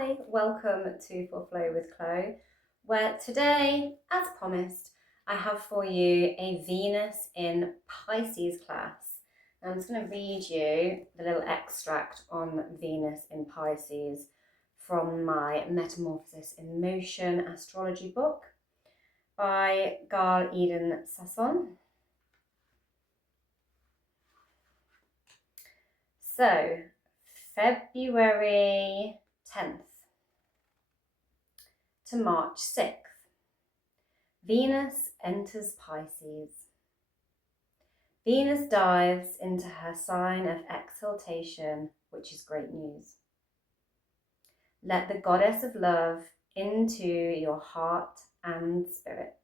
Hi, welcome to For Flow with Chloe, where today, as promised, I have for you a Venus in Pisces class. Now I'm just going to read you the little extract on Venus in Pisces from my Metamorphosis in Motion astrology book by Gal Eden Sasson. So, February 10th to March 6th, Venus enters Pisces. Venus dives into her sign of exhaltation, which is great news. Let the goddess of love into your heart and spirit.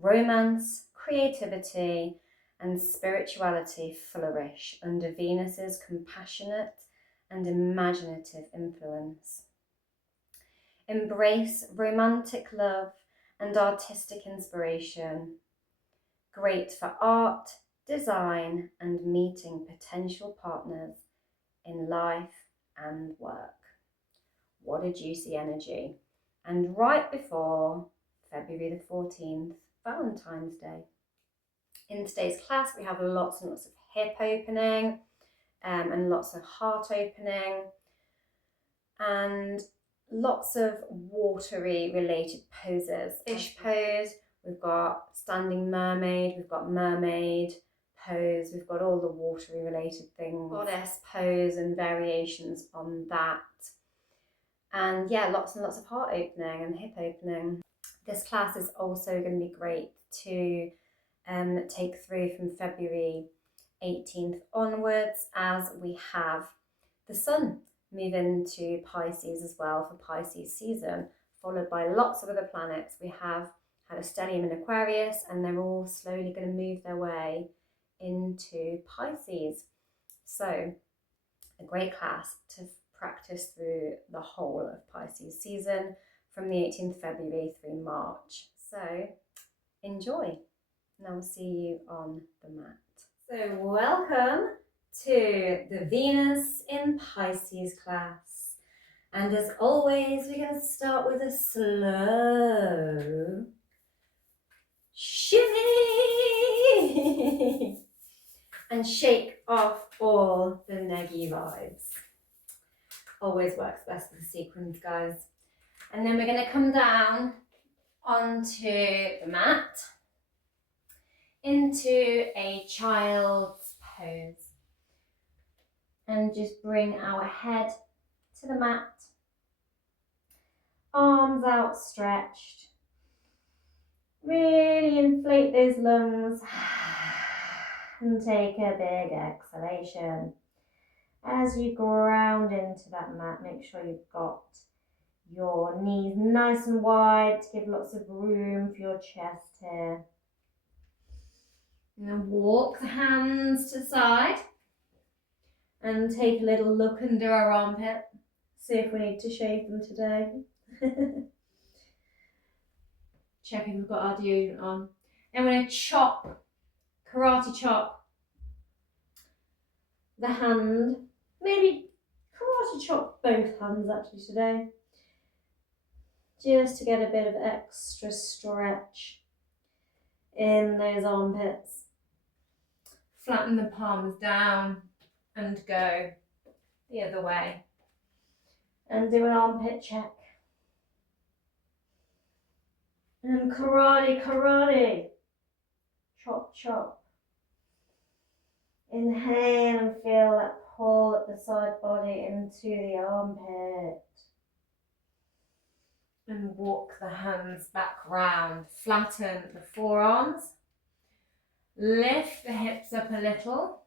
Romance, creativity, and spirituality flourish under Venus's compassionate and imaginative influence. Embrace romantic love and artistic inspiration. Great for art, design, and meeting potential partners in life and work. What a juicy energy. And right before February the 14th, Valentine's Day. In today's class, we have lots and lots of hip opening and lots of heart opening and lots of watery related poses. Fish pose, we've got standing mermaid, we've got mermaid pose, we've got all the watery related things. Goddess pose and variations on that. And yeah, lots and lots of heart opening and hip opening. This class is also going to be great to take through from February 18th onwards, as we have the sun move into Pisces as well for Pisces season, followed by lots of other planets. We have had a stellium in Aquarius, and they're all slowly going to move their way into Pisces. So a great class to practice through the whole of Pisces season from the 18th February through March. So enjoy, and I will see you on the mat. So welcome to the Venus in Pisces class. And as always, we're going to start with a slow shimmy and shake off all the neggy vibes. Always works best with the sequins, guys. And then we're going to come down onto the mat into a child's pose. And just bring our head to the mat. Arms outstretched. Really inflate those lungs. And take a big exhalation. As you ground into that mat, make sure you've got your knees nice and wide to give lots of room for your chest here. And then walk the hands to the side. And take a little look under our armpit. See if we need to shave them today. Check if we've got our deodorant on. And we're going to chop, karate chop the hand. Maybe karate chop both hands actually today. Just to get a bit of extra stretch in those armpits. Flatten the palms down and go the other way. And do an armpit check. And karate. Chop, chop. Inhale and feel that pull at the side body into the armpit. And walk the hands back round. Flatten the forearms. Lift the hips up a little.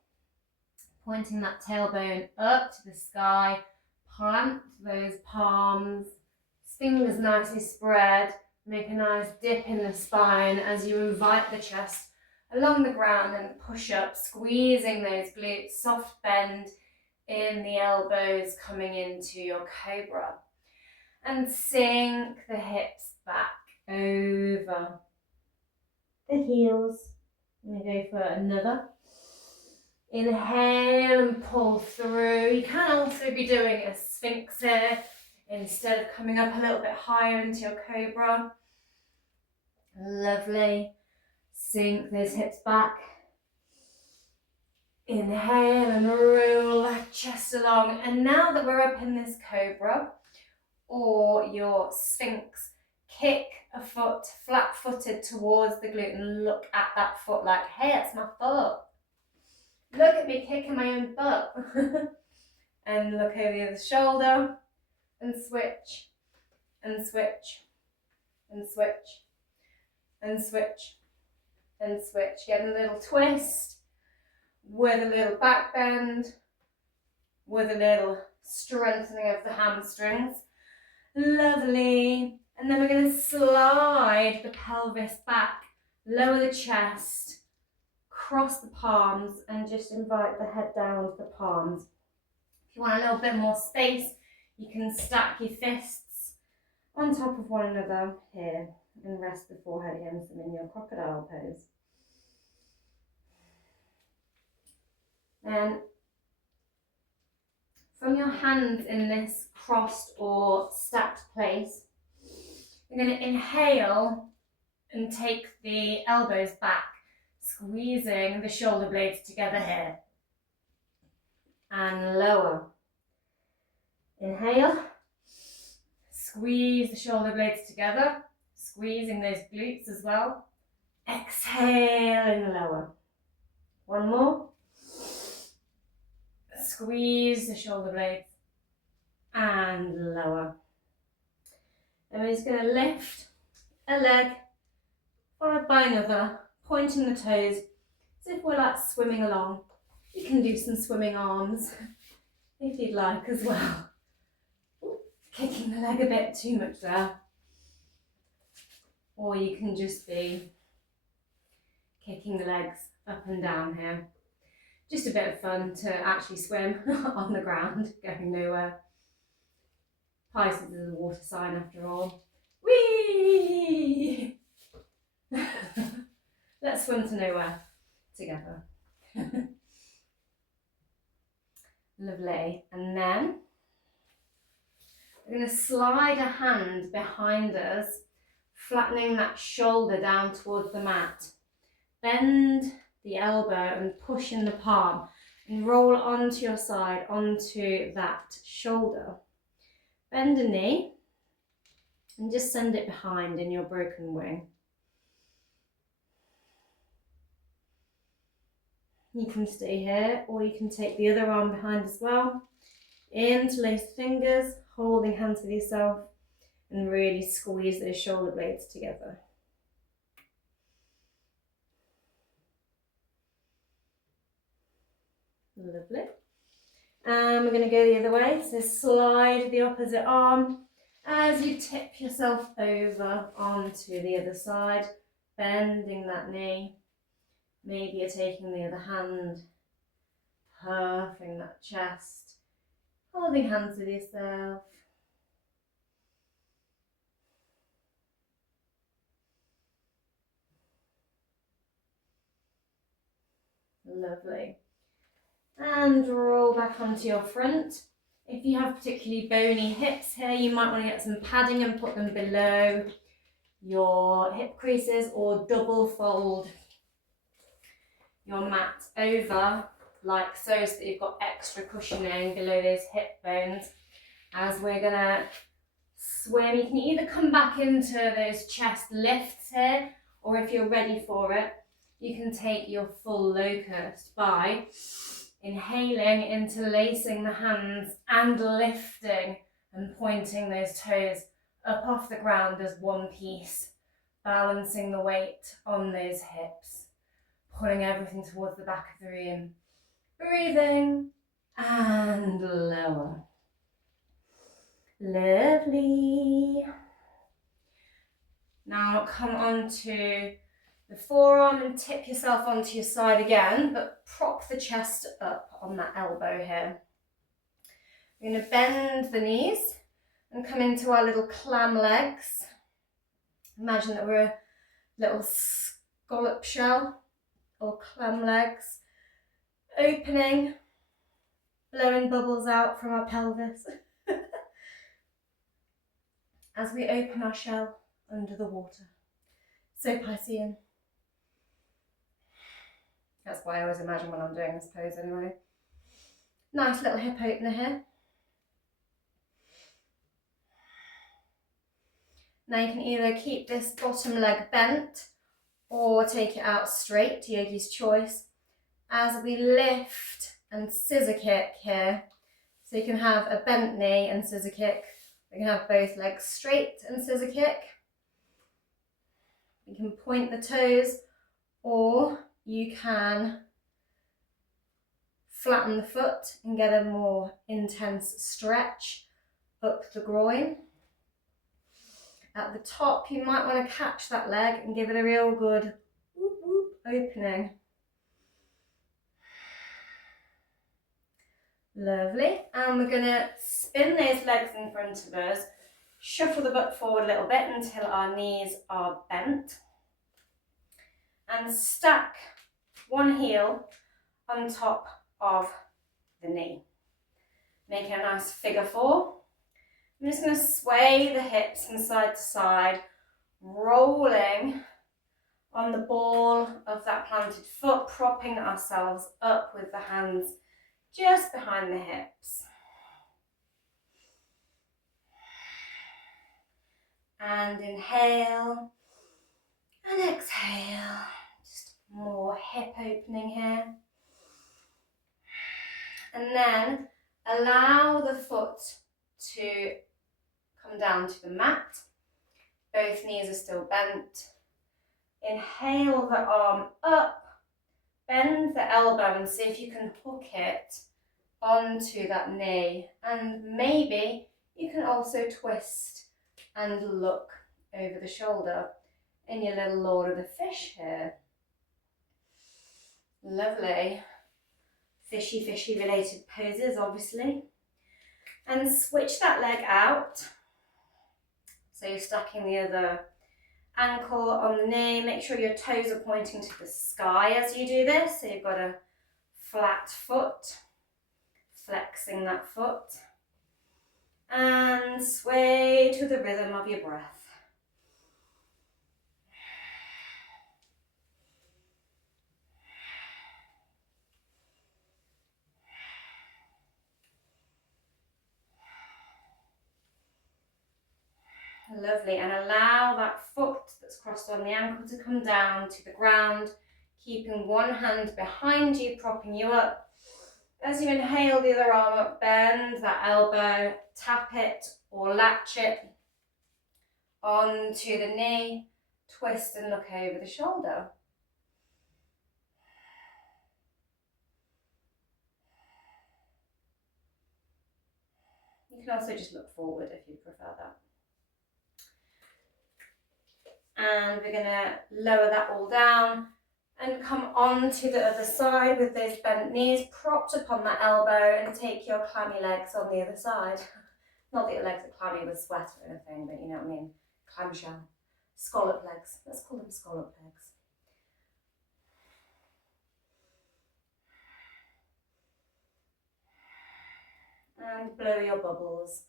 Pointing that tailbone up to the sky. Plant those palms. Fingers nicely spread. Make a nice dip in the spine as you invite the chest along the ground and push up, squeezing those glutes, soft bend in the elbows coming into your cobra. And sink the hips back over the heels. I'm going to go for another. Inhale and pull through. You can also be doing a sphinx here, instead of coming up a little bit higher into your cobra. Lovely. Sink those hips back. Inhale and roll that chest along. And now that we're up in this cobra or your sphinx, kick a foot flat-footed towards the glute and look at that foot like, hey, it's my foot. Look at me kicking my own butt. And look over the other shoulder and switch and switch and switch and switch and switch. Get a little twist with a little back bend, with a little strengthening of the hamstrings. Lovely. And then we're going to slide the pelvis back, lower the chest, cross the palms, and just invite the head down with the palms. If you want a little bit more space, you can stack your fists on top of one another here and rest the forehead against them in your crocodile pose. Then from your hands in this crossed or stacked place, you're going to inhale and take the elbows back, squeezing the shoulder blades together here. And lower. Inhale, squeeze the shoulder blades together, squeezing those glutes as well. Exhale and lower. One more. Squeeze the shoulder blades and lower. And we're just going to lift a leg, followed by another, pointing the toes, as if we're like swimming along. You can do some swimming arms if you'd like as well. Kicking the leg a bit too much there. Or you can just be kicking the legs up and down here. Just a bit of fun to actually swim on the ground, going nowhere. Pisces is a water sign after all. Whee! Let's swim to nowhere together. Lovely. And then we're going to slide a hand behind us, flattening that shoulder down towards the mat. Bend the elbow and push in the palm and roll onto your side, onto that shoulder. Bend a knee and just send it behind in your broken wing. You can stay here, or you can take the other arm behind as well. Interlace fingers, holding hands with yourself, and really squeeze those shoulder blades together. Lovely. And we're going to go the other way. So slide the opposite arm as you tip yourself over onto the other side, bending that knee. Maybe you're taking the other hand, puffing that chest, holding hands with yourself. Lovely. And roll back onto your front. If you have particularly bony hips here, you might want to get some padding and put them below your hip creases, or double fold your mat over like so that you've got extra cushioning below those hip bones. As we're gonna swim, you can either come back into those chest lifts here, or if you're ready for it, you can take your full locust by inhaling, interlacing the hands and lifting and pointing those toes up off the ground as one piece, balancing the weight on those hips, pulling everything towards the back of the room. Breathing and lower. Lovely. Now come onto the forearm and tip yourself onto your side again, but prop the chest up on that elbow here. We're going to bend the knees and come into our little clam legs. Imagine that we're a little scallop shell or clam legs, opening, blowing bubbles out from our pelvis. as we open our shell under the water. So Piscean. That's why I always imagine when I'm doing this pose anyway. Nice little hip opener here. Now you can either keep this bottom leg bent or take it out straight, to yogi's choice, as we lift and scissor kick here. So you can have a bent knee and scissor kick. We can have both legs straight and scissor kick. You can point the toes, or you can flatten the foot and get a more intense stretch up the groin. At the top, you might want to catch that leg and give it a real good whoop, whoop, opening. Lovely. And we're going to spin those legs in front of us, shuffle the butt forward a little bit until our knees are bent, and stack one heel on top of the knee. Make a nice figure four. I'm just going to sway the hips from side to side, rolling on the ball of that planted foot, propping ourselves up with the hands just behind the hips. And inhale and exhale. Just more hip opening here. And then allow the foot to come down to the mat. Both knees are still bent. Inhale the arm up, bend the elbow and see if you can hook it onto that knee. And maybe you can also twist and look over the shoulder in your little Lord of the Fish here. Lovely. Fishy related poses, obviously. And switch that leg out. So you're stacking the other ankle on the knee. Make sure your toes are pointing to the sky as you do this. So you've got a flat foot, flexing that foot. And sway to the rhythm of your breath. Lovely, and allow that foot that's crossed on the ankle to come down to the ground, keeping one hand behind you, propping you up. As you inhale the other arm up, bend that elbow, tap it or latch it onto the knee, twist and look over the shoulder. You can also just look forward if you prefer that. And we're going to lower that all down and come on to the other side with those bent knees propped upon that elbow, and take your clammy legs on the other side. Not that your legs are clammy with sweat or anything, but you know what I mean. Clamshell. Scallop legs. Let's call them scallop legs. And blow your bubbles.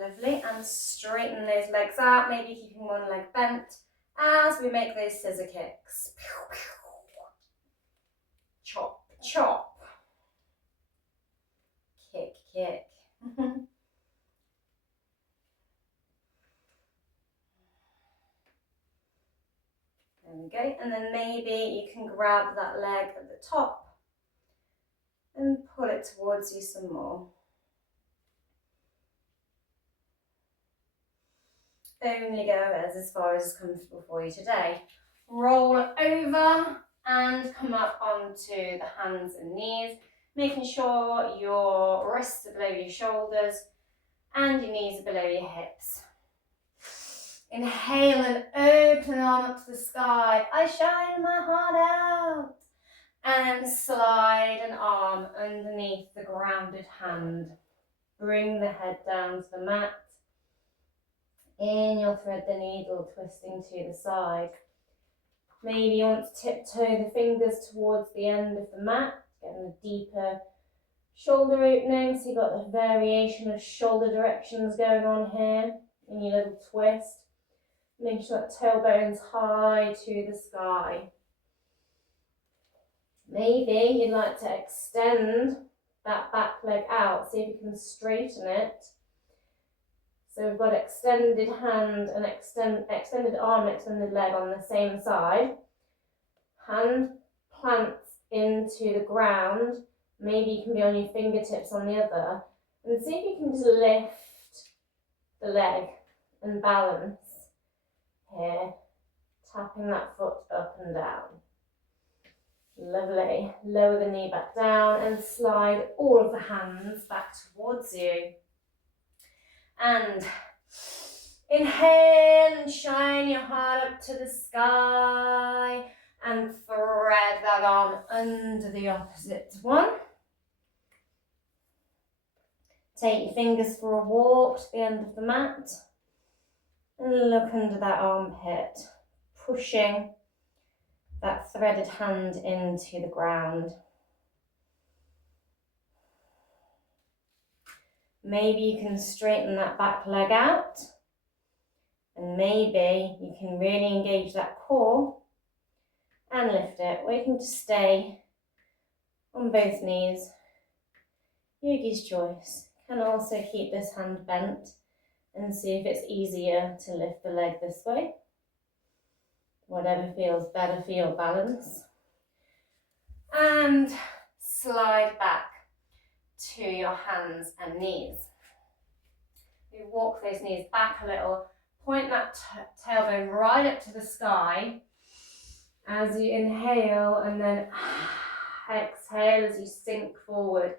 Lovely, and straighten those legs out, maybe keeping one leg bent as we make those scissor kicks. Chop, chop. Kick, kick. There we go, and then maybe you can grab that leg at the top and pull it towards you some more. Only go as far as is comfortable for you today. Roll over and come up onto the hands and knees, making sure your wrists are below your shoulders and your knees are below your hips. Inhale and open arm up to the sky. I shine my heart out. And slide an arm underneath the grounded hand. Bring the head down to the mat. Inhale, thread the needle, twisting to the side. Maybe you want to tiptoe the fingers towards the end of the mat, getting a deeper shoulder opening. So you've got a variation of shoulder directions going on here in your little twist. Make sure that tailbone's high to the sky. Maybe you'd like to extend that back leg out, see if you can straighten it. So we've got extended hand and extended arm and extended leg on the same side. Hand plants into the ground. Maybe you can be on your fingertips on the other. And see if you can just lift the leg and balance here. Tapping that foot up and down. Lovely. Lower the knee back down and slide all of the hands back towards you. And inhale and shine your heart up to the sky and thread that arm under the opposite one. Take your fingers for a walk to the end of the mat and look under that armpit, pushing that threaded hand into the ground. Maybe you can straighten that back leg out, and maybe you can really engage that core and lift it, or you can just stay on both knees. Yogi's choice. Can also keep this hand bent and see if it's easier to lift the leg this way. Whatever feels better for your balance. And slide back to your hands and knees. You walk those knees back a little, point that tailbone right up to the sky as you inhale, and then exhale as you sink forward.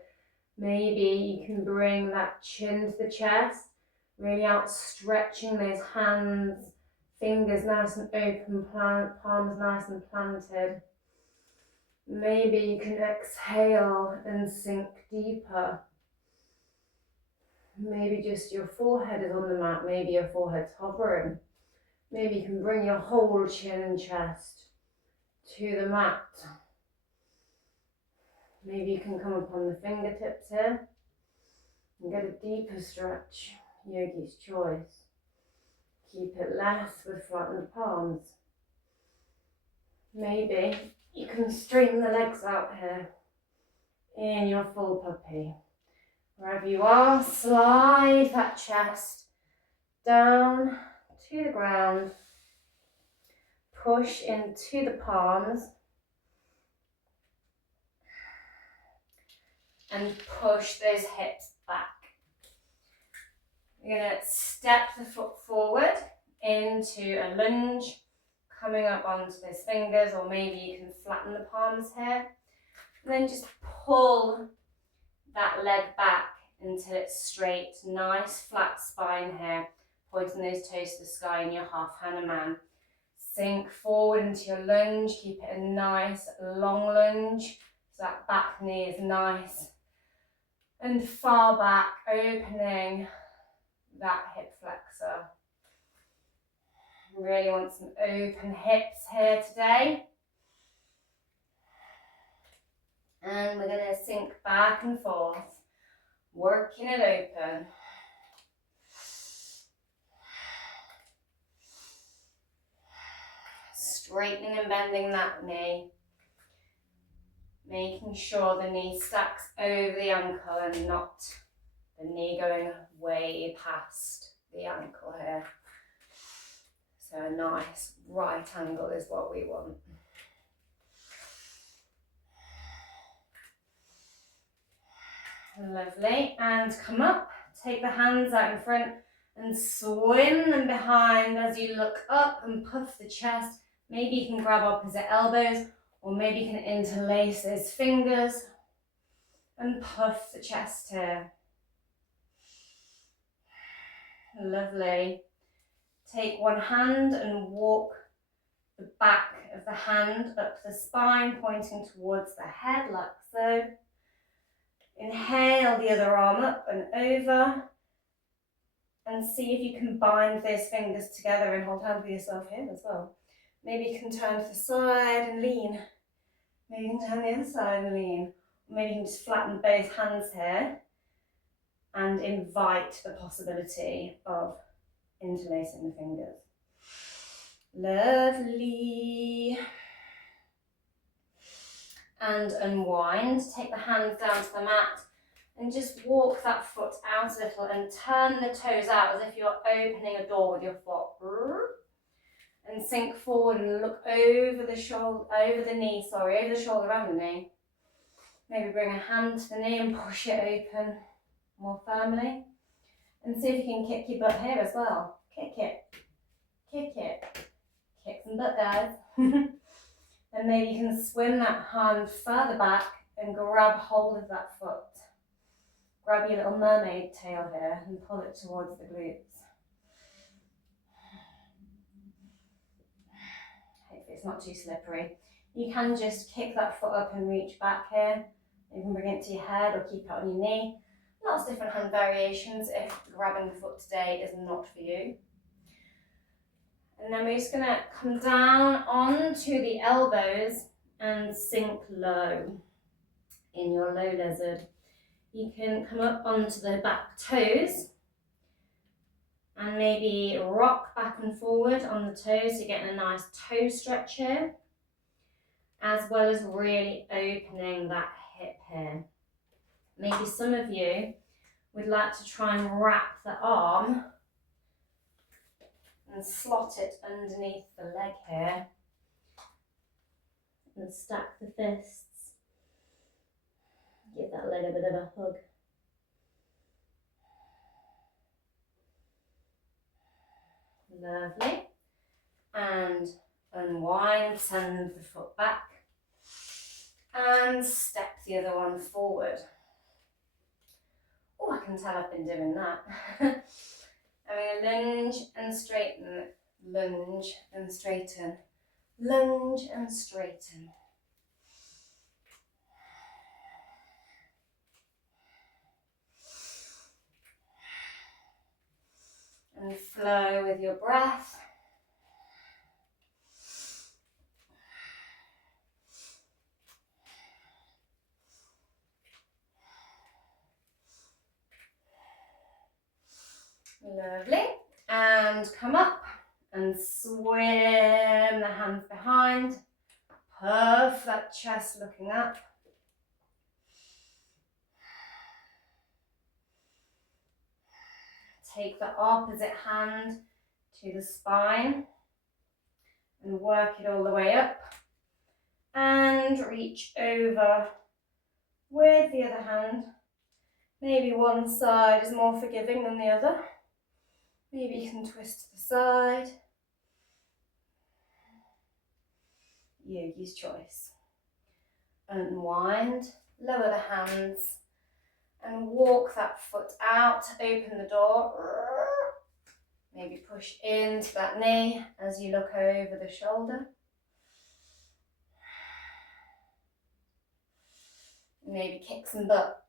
Maybe you can bring that chin to the chest, really outstretching those hands, fingers nice and open, palms nice and planted. Maybe you can exhale and sink deeper. Maybe just your forehead is on the mat, maybe your forehead's hovering. Maybe you can bring your whole chin and chest to the mat. Maybe you can come upon the fingertips here and get a deeper stretch, Yogi's choice. Keep it less with flattened palms. Maybe you can straighten the legs out here in your full puppy. Wherever you are, slide that chest down to the ground. Push into the palms. And push those hips back. You're going to step the foot forward into a lunge, coming up onto those fingers, or maybe you can flatten the palms here. And then just pull that leg back until it's straight, nice flat spine here, pointing those toes to the sky in your half Hanuman. Sink forward into your lunge, keep it a nice long lunge, so that back knee is nice and far back, opening that hip flexor. Really want some open hips here today. And we're going to sink back and forth, working it open. Straightening and bending that knee. Making sure the knee stacks over the ankle and not the knee going way past the ankle here. So a nice right angle is what we want. Lovely. And come up, take the hands out in front and swing them behind as you look up and puff the chest. Maybe you can grab opposite elbows, or maybe you can interlace those fingers and puff the chest here. Lovely. Take one hand and walk the back of the hand up the spine, pointing towards the head like so. Inhale the other arm up and over. And see if you can bind those fingers together and hold hands with yourself here as well. Maybe you can turn to the side and lean. Maybe you can turn the other side and lean. Maybe you can just flatten both hands here and invite the possibility of interlacing the fingers. Lovely. And unwind. Take the hands down to the mat and just walk that foot out a little and turn the toes out as if you're opening a door with your foot. And sink forward and look over the shoulder, over the shoulder and the knee. Maybe bring a hand to the knee and push it open more firmly. And see if you can kick your butt here as well. Kick it. Kick it. Kick some butt, guys. And maybe you can swing that hand further back and grab hold of that foot. Grab your little mermaid tail here and pull it towards the glutes. Hopefully it's not too slippery. You can just kick that foot up and reach back here. You can bring it to your head or keep it on your knee. Lots of different hand variations if grabbing the foot today is not for you. And then we're just going to come down onto the elbows and sink low in your low lizard. You can come up onto the back toes and maybe rock back and forward on the toes. So you're getting a nice toe stretch here, as well as really opening that hip here. Maybe some of you would like to try and wrap the arm and slot it underneath the leg here and stack the fists. Give that leg a bit of a hug. Lovely. And unwind, send the foot back and step the other one forward. Oh, I can tell I've been doing that. I'm going to lunge and straighten, lunge and straighten, lunge and straighten. And flow with your breath. Lovely. And come up and swim the hands behind. Puff that chest looking up. Take the opposite hand to the spine and work it all the way up. And reach over with the other hand. Maybe one side is more forgiving than the other. Maybe you can twist to the side. Yogi's choice. Unwind, lower the hands, and walk that foot out. Open the door. Maybe push into that knee as you look over the shoulder. Maybe kick some butt.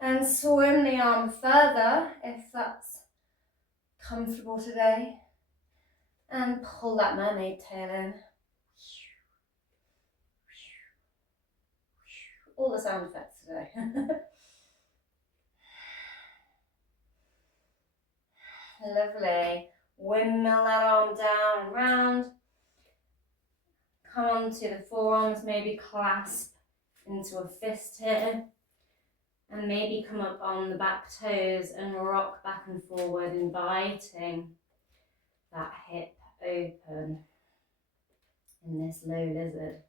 And swim the arm further if that's comfortable today. And pull that mermaid tail in. All the sound effects today. Lovely. Windmill that arm down and round. Come onto the forearms, maybe clasp into a fist here. And maybe come up on the back toes and rock back and forward, inviting that hip open in this low lizard.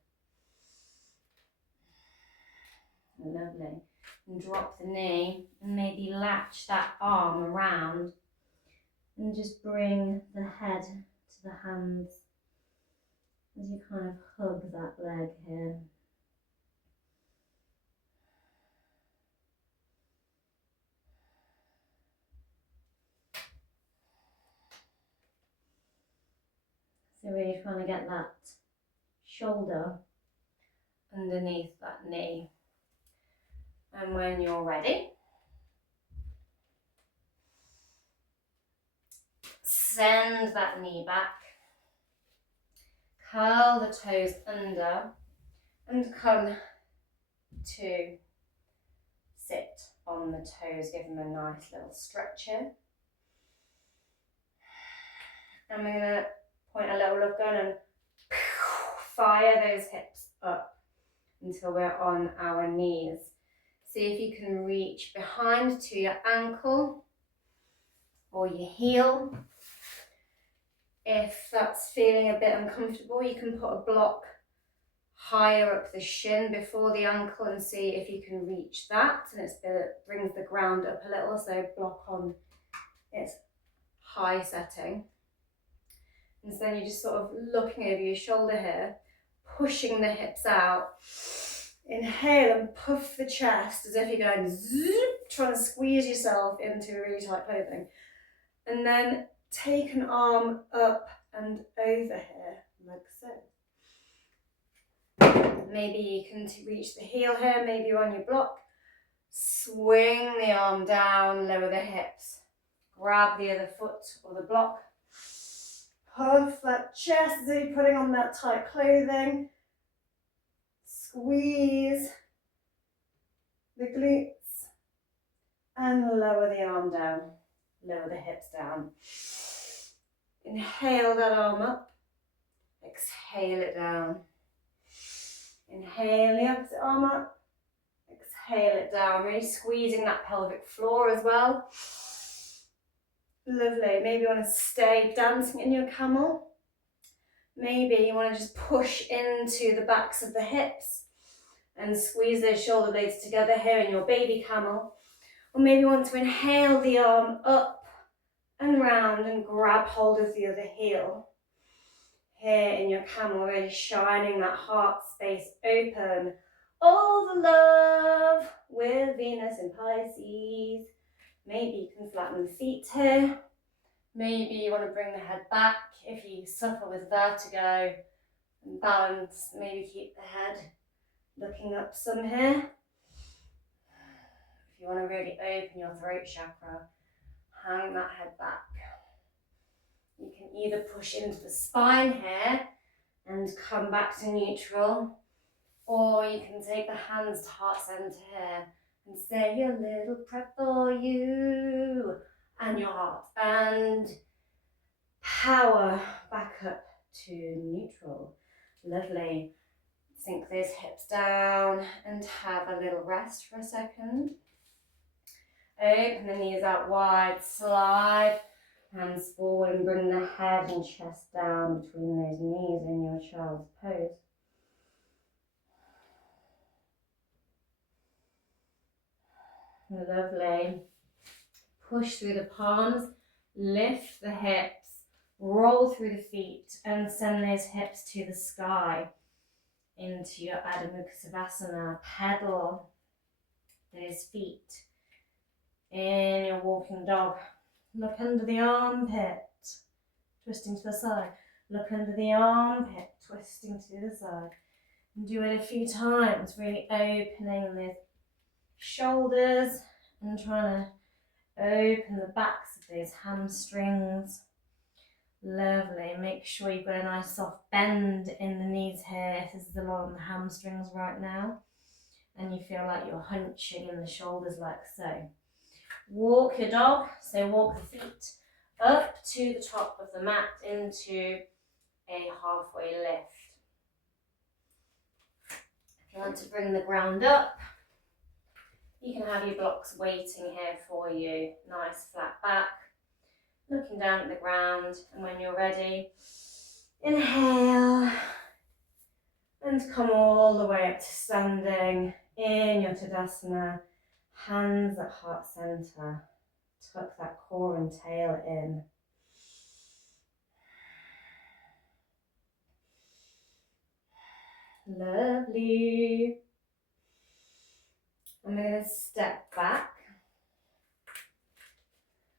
Lovely. And drop the knee and maybe latch that arm around and just bring the head to the hands as you kind of hug that leg here. So really trying to get that shoulder underneath that knee. And when you're ready, send that knee back. Curl the toes under and come to sit on the toes. Give them a nice little stretch here. And we're going to point a little love gun and fire those hips up until we're on our knees. See if you can reach behind to your ankle or your heel. If that's feeling a bit uncomfortable, you can put a block higher up the shin before the ankle and see if you can reach that, and it brings the ground up a little, so block on its high setting. And so then you're just sort of looking over your shoulder here, pushing the hips out. Inhale and puff the chest as if you're going zoop, trying to squeeze yourself into a really tight clothing. And then take an arm up and over here, like so. Maybe you can reach the heel here, maybe you're on your block. Swing the arm down, lower the hips. Grab the other foot or the block. Puff that chest as if you're putting on that tight clothing. Squeeze the glutes and lower the arm down. Lower the hips down. Inhale that arm up. Exhale it down. Inhale the opposite arm up. Exhale it down. Really squeezing that pelvic floor as well. Lovely. Maybe you want to stay dancing in your camel. Maybe you want to just push into the backs of the hips and squeeze those shoulder blades together here in your baby camel. Or maybe you want to inhale the arm up and round and grab hold of the other heel. Here in your camel, really shining that heart space open. All the love with Venus in Pisces. Maybe you can flatten the feet here. Maybe you want to bring the head back if you suffer with vertigo and balance. Maybe keep the head looking up some here. If you want to really open your throat chakra, hang that head back. You can either push into the spine here and come back to neutral, or you can take the hands to heart center here and say a little prayer for you and your heart, and power back up to neutral. Lovely. Sink those hips down and have a little rest for a second. Open the knees out wide, slide hands forward and bring the head and chest down between those knees in your child's pose. Lovely. Push through the palms, lift the hips, roll through the feet and send those hips to the sky into your Adho Mukha Shavasana. Pedal those feet in your walking dog. Look under the armpit, twisting to the side. Look under the armpit, twisting to the side. And do it a few times, really opening the shoulders and trying to open the backs of those hamstrings. Lovely. Make sure you've got a nice soft bend in the knees here if this is a lot on the hamstrings right now. And you feel like you're hunching in the shoulders like so. Walk your dog, so walk the feet up to the top of the mat into a halfway lift. If you want to bring the ground up, you can have your blocks waiting here for you. Nice flat back, looking down at the ground, and when you're ready, inhale and come all the way up to standing in your Tadasana. Hands at heart center, tuck that core and tail in. Lovely. I'm going to step back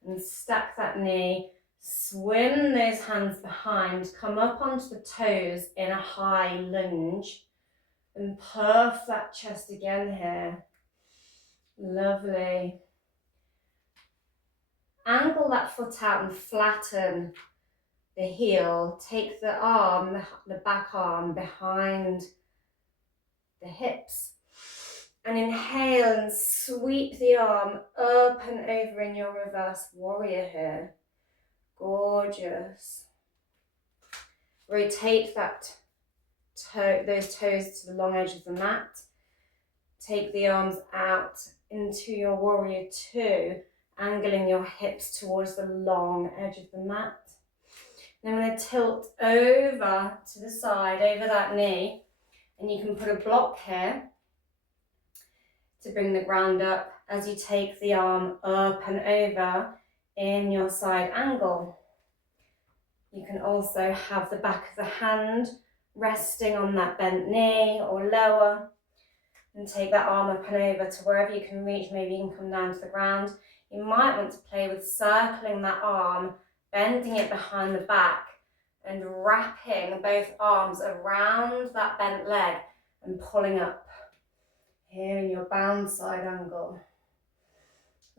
and stack that knee, swim those hands behind, come up onto the toes in a high lunge and puff that chest again here. Lovely. Angle that foot out and flatten the heel. Take the arm, the back arm behind the hips. And inhale and sweep the arm up and over in your reverse warrior here. Gorgeous. Rotate those toes to the long edge of the mat. Take the arms out into your warrior two, angling your hips towards the long edge of the mat. Then I'm going to tilt over to the side, over that knee, and you can put a block here to bring the ground up as you take the arm up and over in your side angle. You can also have the back of the hand resting on that bent knee or lower, and take that arm up and over to wherever you can reach. Maybe you can come down to the ground. You might want to play with circling that arm, bending it behind the back and wrapping both arms around that bent leg and pulling up here in your bound side angle.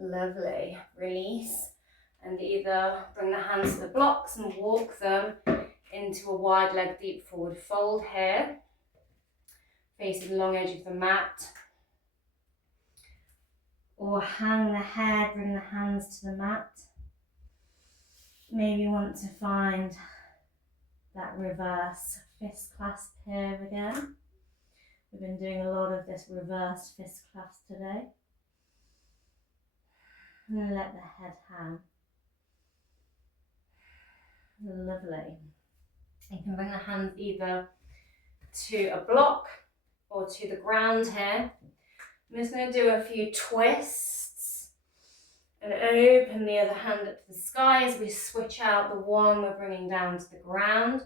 Lovely. Release and either bring the hands to the blocks and walk them into a wide leg deep forward fold here, facing the long edge of the mat, or hang the head, bring the hands to the mat. Maybe you want to find that reverse fist clasp here again. We've been doing a lot of this reverse fist clasp today. And let the head hang. Lovely. You can bring the hands either to a block or to the ground here. I'm just going to do a few twists and open the other hand up to the sky as we switch out the one we're bringing down to the ground.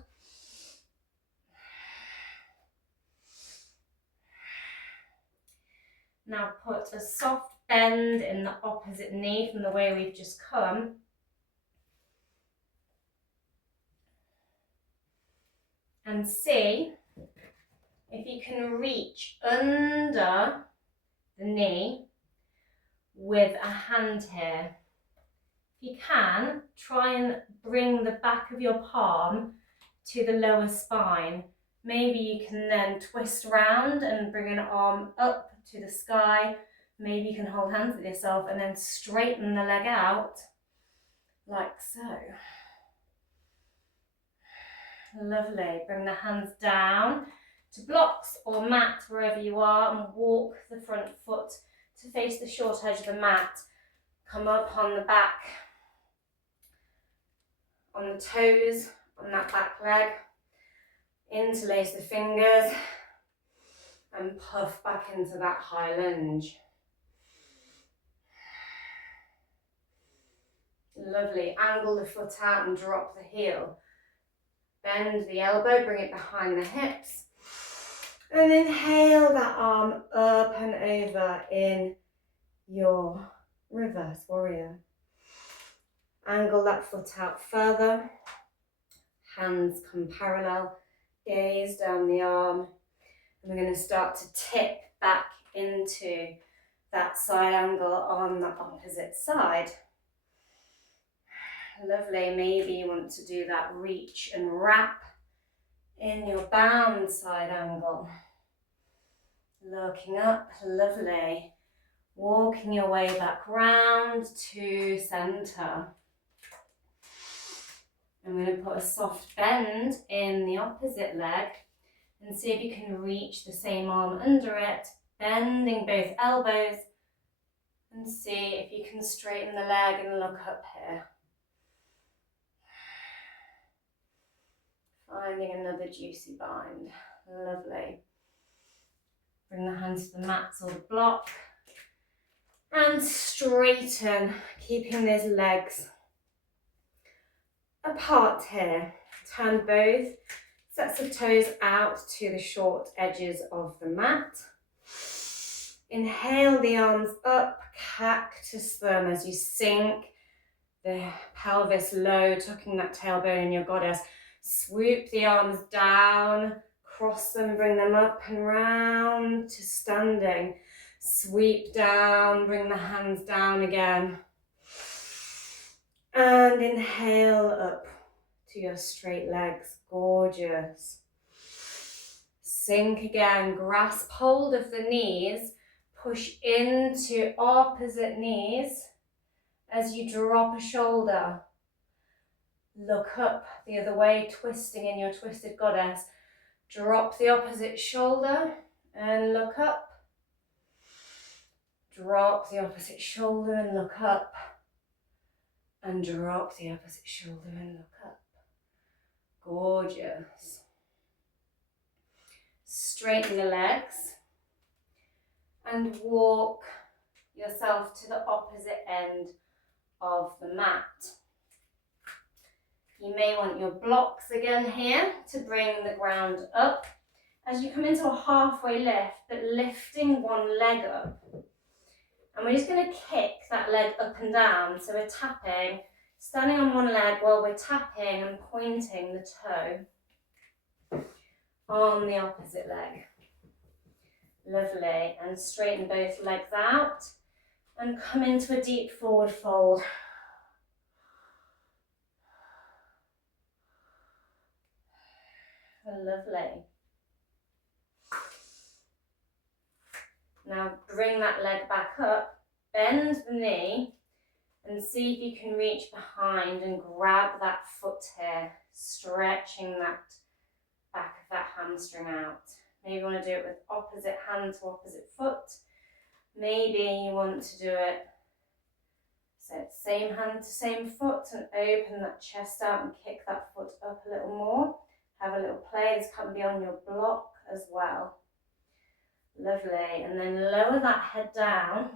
Now put a soft bend in the opposite knee from the way we've just come. And see if you can reach under the knee with a hand here. If you can, try and bring the back of your palm to the lower spine. Maybe you can then twist round and bring an arm up to the sky. Maybe you can hold hands with yourself and then straighten the leg out like so. Lovely. Bring the hands down to blocks or mat wherever you are and walk the front foot to face the short edge of the mat. Come up on the back, on the toes, on that back leg. Interlace the fingers and puff back into that high lunge. Lovely. Angle the foot out and drop the heel. Bend the elbow, bring it behind the hips. And inhale that arm up and over in your reverse warrior. Angle that foot out further. Hands come parallel. Gaze down the arm. And we're going to start to tip back into that side angle on the opposite side. Lovely. Maybe you want to do that reach and wrap in your bound side angle. Looking up. Lovely. Walking your way back round to center. I'm going to put a soft bend in the opposite leg and see if you can reach the same arm under it, bending both elbows, and see if you can straighten the leg and look up here. Finding another juicy bind. Lovely. Bring the hands to the mats or the block and straighten, keeping those legs apart here. Turn both sets of toes out to the short edges of the mat. Inhale the arms up, cactus them as you sink the pelvis low, tucking that tailbone in your goddess. Swoop the arms down, cross them, bring them up and round to standing. Sweep down, bring the hands down again. And inhale up to your straight legs. Gorgeous. Sink again, grasp hold of the knees, push into opposite knees as you drop a shoulder. Look up the other way, twisting in your twisted goddess. Drop the opposite shoulder and look up. Drop the opposite shoulder and look up. And drop the opposite shoulder and look up. Gorgeous. Straighten the legs and walk yourself to the opposite end of the mat. You may want your blocks again here to bring the ground up as you come into a halfway lift, but lifting one leg up. And we're just going to kick that leg up and down. So we're tapping, standing on one leg while we're tapping and pointing the toe on the opposite leg. Lovely. And straighten both legs out and come into a deep forward fold. Lovely. Now bring that leg back up, bend the knee and see if you can reach behind and grab that foot here, stretching that back of that hamstring out. Maybe you want to do it with opposite hand to opposite foot. Maybe you want to do it so it's same hand to same foot and open that chest out and kick that foot up a little more. Have a little play. This can be on your block as well. Lovely. And then lower that head down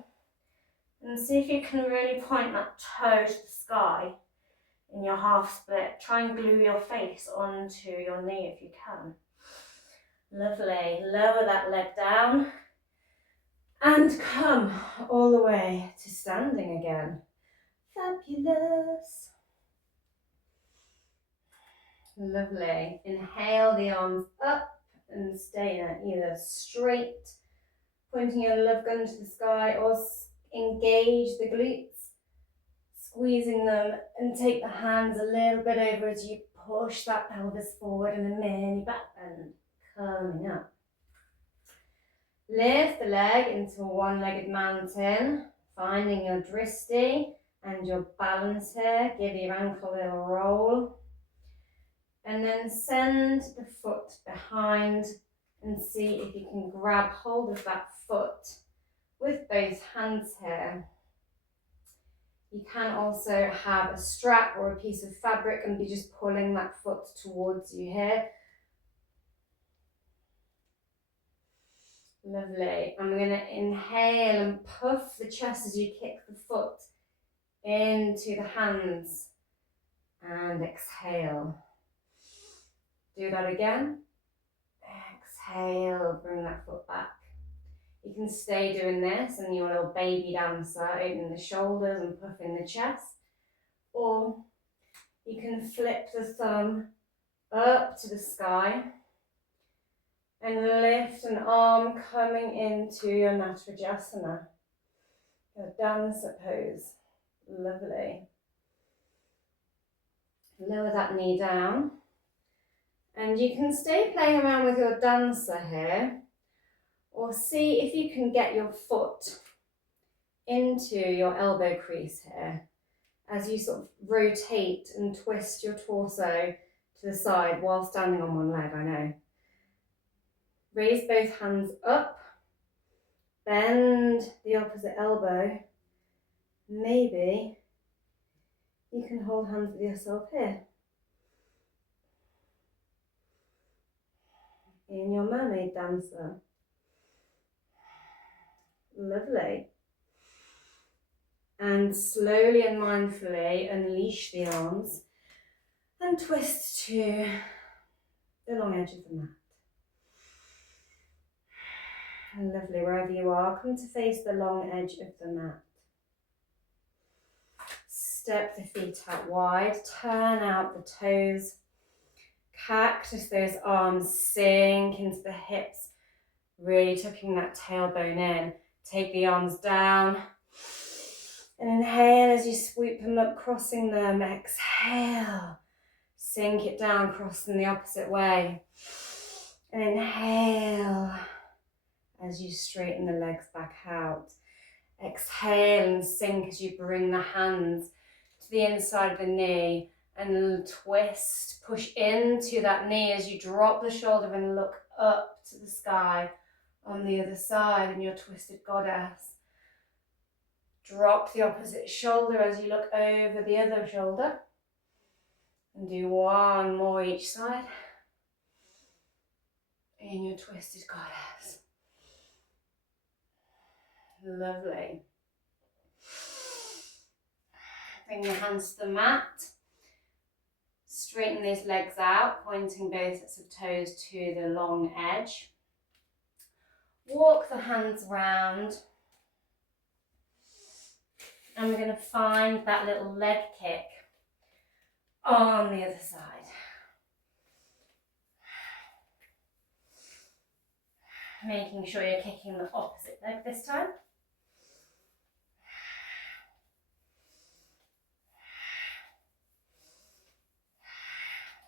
and see if you can really point that toe to the sky in your half split. Try and glue your face onto your knee if you can. Lovely. Lower that leg down and come all the way to standing again. Fabulous. Lovely. Inhale the arms up and stay there, either straight, pointing your love gun to the sky, or engage the glutes, squeezing them, and take the hands a little bit over as you push that pelvis forward and a mini back bend coming up. Lift the leg into a one-legged mountain, finding your dristi and your balance here. Give your ankle a little roll. And then send the foot behind and see if you can grab hold of that foot with both hands here. You can also have a strap or a piece of fabric and be just pulling that foot towards you here. Lovely. I'm going to inhale and puff the chest as you kick the foot into the hands and exhale. Do that again. Exhale, bring that foot back. You can stay doing this and your little baby dancer, opening the shoulders and puffing the chest. Or you can flip the thumb up to the sky and lift an arm coming into your Natrajasana, your dancer pose. Lovely. Lower that knee down. And you can stay playing around with your dancer here, or see if you can get your foot into your elbow crease here as you sort of rotate and twist your torso to the side while standing on one leg, I know. Raise both hands up, bend the opposite elbow. Maybe you can hold hands with yourself here. In your mermaid dancer. Lovely. And slowly and mindfully unleash the arms and twist to the long edge of the mat. And lovely, wherever you are, come to face the long edge of the mat. Step the feet out wide, turn out the toes. Cactus those arms, sink into the hips, really tucking that tailbone in. Take the arms down. And inhale as you sweep them up, crossing them. Exhale. Sink it down, cross them the opposite way. And inhale as you straighten the legs back out. Exhale and sink as you bring the hands to the inside of the knee and twist, push into that knee as you drop the shoulder and look up to the sky on the other side in your twisted goddess. Drop the opposite shoulder as you look over the other shoulder. And do one more each side in your twisted goddess. Lovely. Bring your hands to the mat. Straighten these legs out, pointing both sets of toes to the long edge. Walk the hands round. And we're going to find that little leg kick on the other side. Making sure you're kicking the opposite leg this time.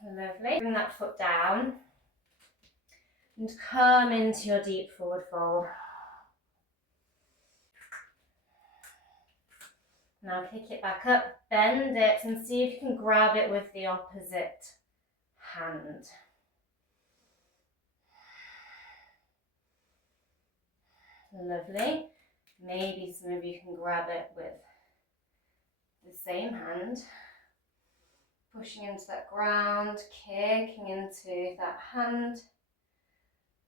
Lovely. Bring that foot down and come into your deep forward fold. Now kick it back up, bend it and see if you can grab it with the opposite hand. Lovely. Maybe some of you can grab it with the same hand. Pushing into that ground, kicking into that hand.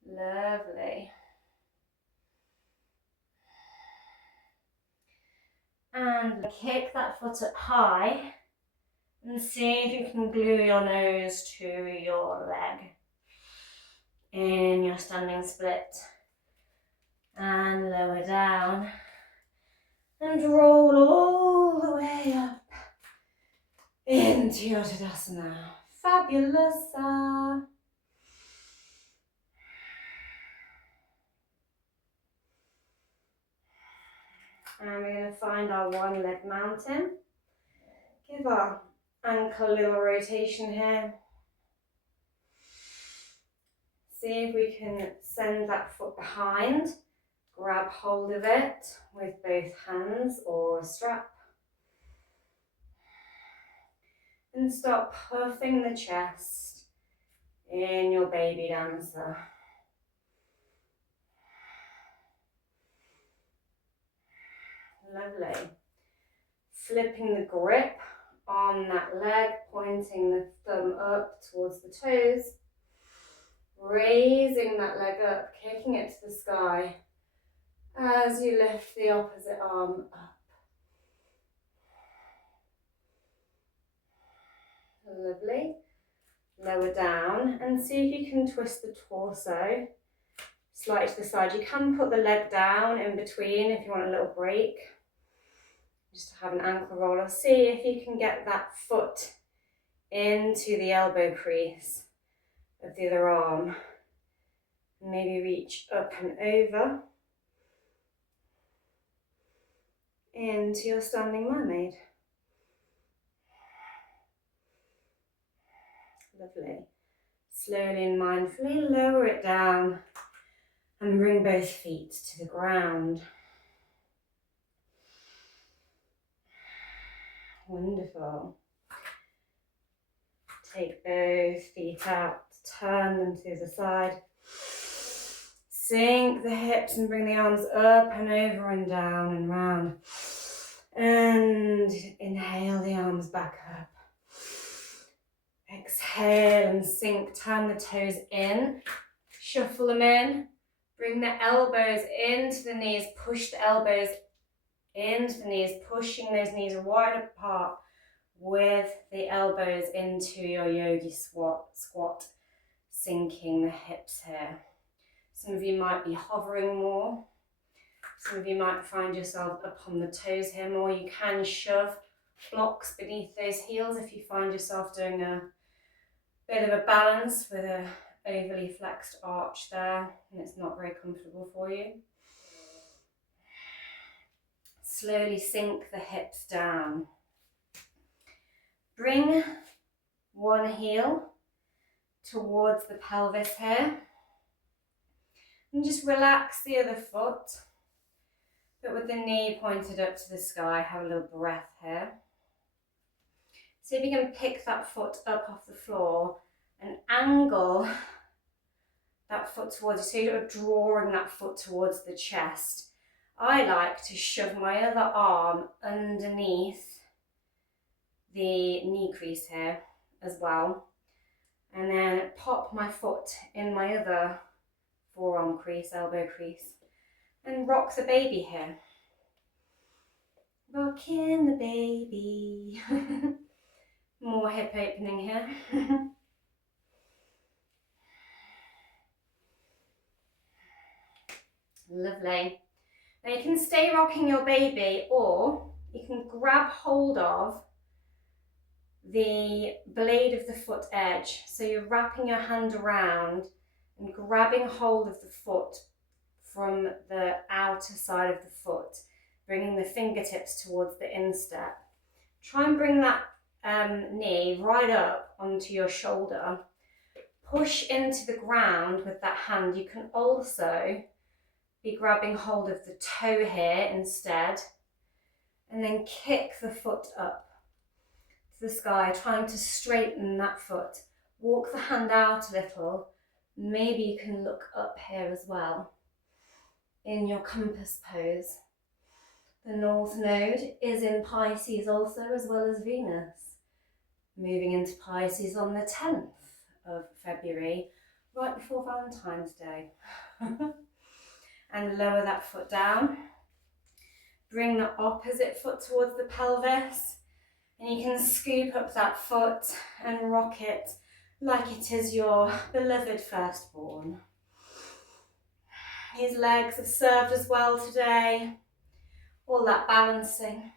Lovely. And kick that foot up high and see if you can glue your nose to your leg in your standing split. And lower down and roll all the way up into your Tadasana. Fabulous. And we're going to find our one leg mountain. Give our ankle a little rotation here. See if we can send that foot behind. Grab hold of it with both hands or a strap. And start puffing the chest in your baby dancer. Lovely. Flipping the grip on that leg, pointing the thumb up towards the toes. Raising that leg up, kicking it to the sky as you lift the opposite arm up. Lovely. Lower down and see if you can twist the torso slightly to the side. You can put the leg down in between if you want a little break. Just to have an ankle roller. See if you can get that foot into the elbow crease of the other arm. Maybe reach up and over into your standing mermaid. Lovely. Slowly and mindfully lower it down and bring both feet to the ground. Wonderful. Take both feet out, turn them to the side. Sink the hips and bring the arms up and over and down and round. And inhale the arms back up. Exhale and sink, turn the toes in, shuffle them in. Bring the elbows into the knees, push the elbows into the knees, pushing those knees wide apart with the elbows into your yogi squat, sinking the hips here. Some of you might be hovering more. Some of you might find yourself up on the toes here more. You can shove blocks beneath those heels if you find yourself doing a bit of a balance with a overly flexed arch there and it's not very comfortable for you. slowly sink the hips down. Bring one heel towards the pelvis here. And just relax the other foot, but with the knee pointed up to the sky. Have a little breath here. See if you can pick that foot up off the floor and angle that foot towards you. So you're drawing that foot towards the chest. I like to shove my other arm underneath the knee crease here as well. And then pop my foot in my other forearm crease, elbow crease, and rock the baby here. Rocking the baby. More hip opening here. Lovely. Now you can stay rocking your baby, or you can grab hold of the blade of the foot edge. So you're wrapping your hand around and grabbing hold of the foot from the outer side of the foot, bringing the fingertips towards the instep. Try and bring that knee right up onto your shoulder. Push into the ground with that hand. You can also be grabbing hold of the toe here instead, and then kick the foot up to the sky, trying to straighten that foot. Walk the hand out a little. Maybe you can look up here as well in your compass pose. The North Node is in Pisces also, as well as Venus. Moving into Pisces on the 10th of February, right before Valentine's Day. And lower that foot down. Bring the opposite foot towards the pelvis. And you can scoop up that foot and rock it like it is your beloved firstborn. His legs have served us well today. All that balancing,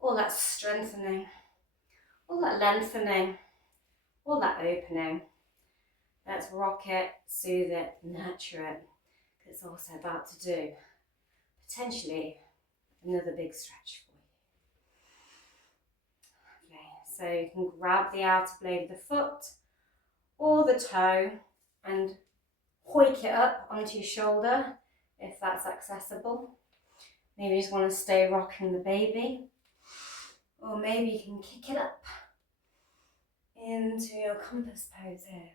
all that strengthening, all that lengthening, all that opening. Let's rock it, soothe it, nurture it. It's also about to do potentially another big stretch for you. Okay, so you can grab the outer blade of the foot or the toe and hoik it up onto your shoulder if that's accessible. Maybe you just want to stay rocking the baby, or maybe you can kick it up into your compass pose here.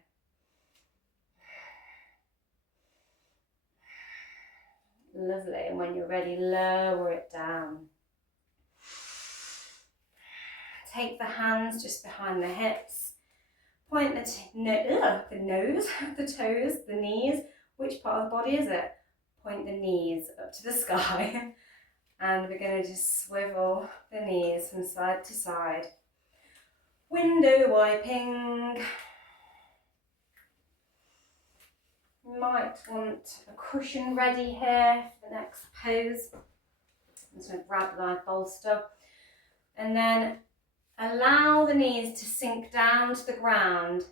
Lovely, and when you're ready, lower it down. Take the hands just behind the hips. Point the nose, the toes, the knees. Which part of the body is it? Point the knees up to the sky. And we're going to just swivel the knees from side to side. Window wiping. You might want a cushion ready here for the next pose. I'm just going to grab my bolster. And then allow the knees to sink down to the ground.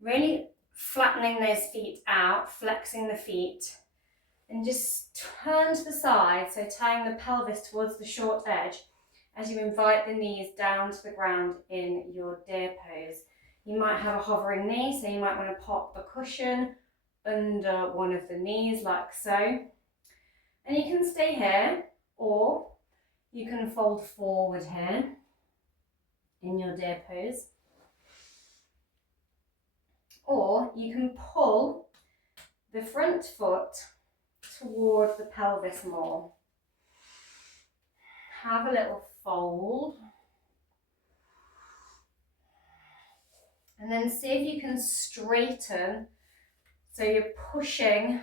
Really flattening those feet out, flexing the feet. And just turn to the side, so tying the pelvis towards the short edge as you invite the knees down to the ground in your deer pose. You might have a hovering knee, so you might want to pop a cushion under one of the knees like so. And you can stay here, or you can fold forward here in your deer pose. Or you can pull the front foot toward the pelvis more. Have a little fold. And then see if you can straighten. So you're pushing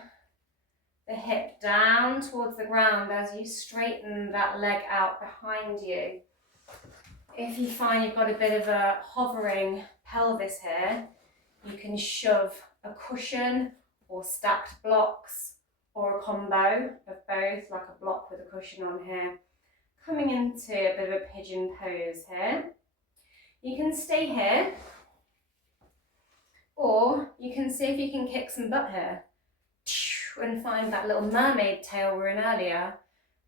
the hip down towards the ground as you straighten that leg out behind you. If you find you've got a bit of a hovering pelvis here, you can shove a cushion or stacked blocks or a combo of both, like a block with a cushion on here, coming into a bit of a pigeon pose here. You can stay here, or you can see if you can kick some butt here and find that little mermaid tail we were in earlier.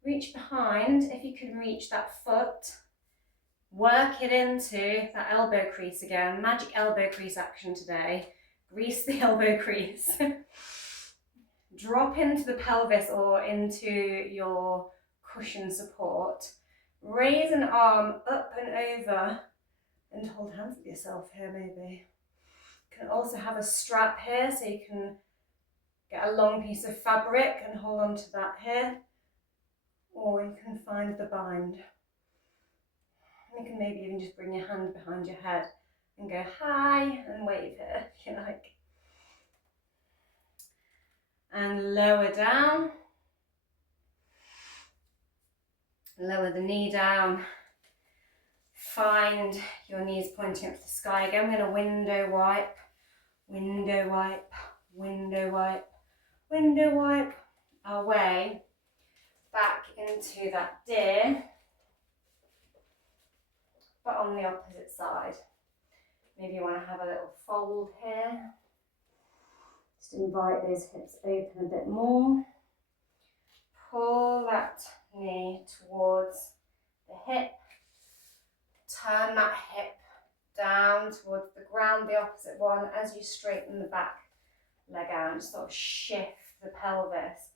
Reach behind. If you can reach that foot, work it into that elbow crease again. Magic elbow crease action today. Grease the elbow crease. Drop into the pelvis or into your cushion support. Raise an arm up and over and hold hands with yourself here maybe. You can also have a strap here so you can get a long piece of fabric and hold on to that here. Or you can find the bind. You can maybe even just bring your hand behind your head and go hi and wave here if you like. And lower down. Lower the knee down. Find your knees pointing up to the sky again. We're going to window wipe, window wipe, window wipe, window wipe our way back into that deer, but on the opposite side. Maybe you want to have a little fold here. Just invite those hips open a bit more. Pull that knee towards the hip. Turn that hip down towards the ground, the opposite one, as you straighten the back leg out. Just sort of shift the pelvis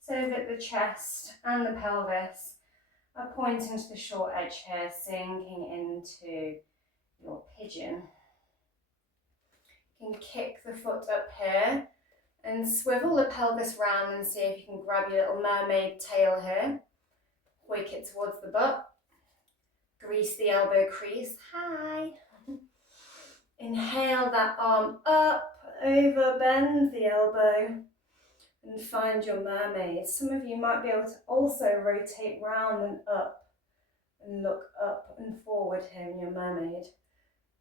so that the chest and the pelvis are pointing to the short edge here, sinking into your pigeon. You can kick the foot up here and swivel the pelvis round and see if you can grab your little mermaid tail here. Hoik it towards the butt. Grease the elbow crease. Hi. Inhale that arm up, over, bend the elbow and find your mermaid. Some of you might be able to also rotate round and up and look up and forward here in your mermaid.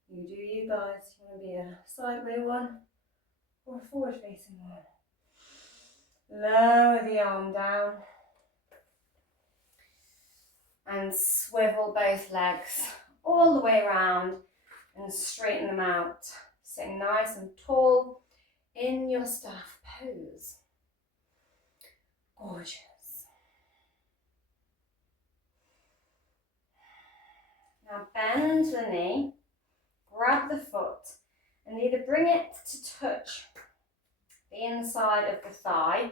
You do you guys. You want to be a sideways one or a forward facing one? Lower the arm down. And swivel both legs all the way around and straighten them out. Sitting nice and tall in your staff pose. Gorgeous. Now bend the knee, grab the foot, and either bring it to touch the inside of the thigh.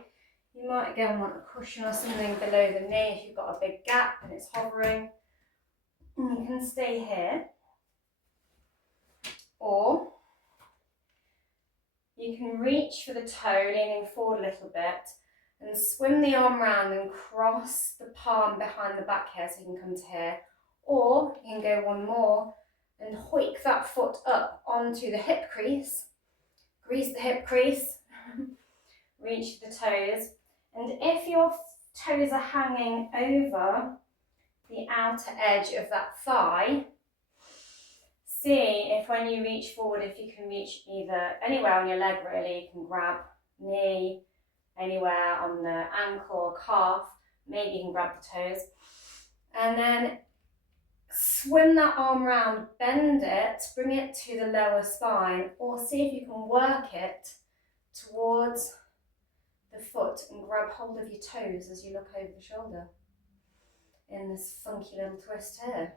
You might again want a cushion or something below the knee if you've got a big gap and it's hovering. And you can stay here. Or you can reach for the toe, leaning forward a little bit, and swim the arm round and cross the palm behind the back here so you can come to here. Or you can go one more and hoik that foot up onto the hip crease. Grease the hip crease. Reach the toes. And if your toes are hanging over the outer edge of that thigh, see if when you reach forward, if you can reach either anywhere on your leg really. You can grab knee, anywhere on the ankle or calf. Maybe you can grab the toes. And then swim that arm round, bend it, bring it to the lower spine, or see if you can work it towards the foot and grab hold of your toes as you look over the shoulder in this funky little twist here.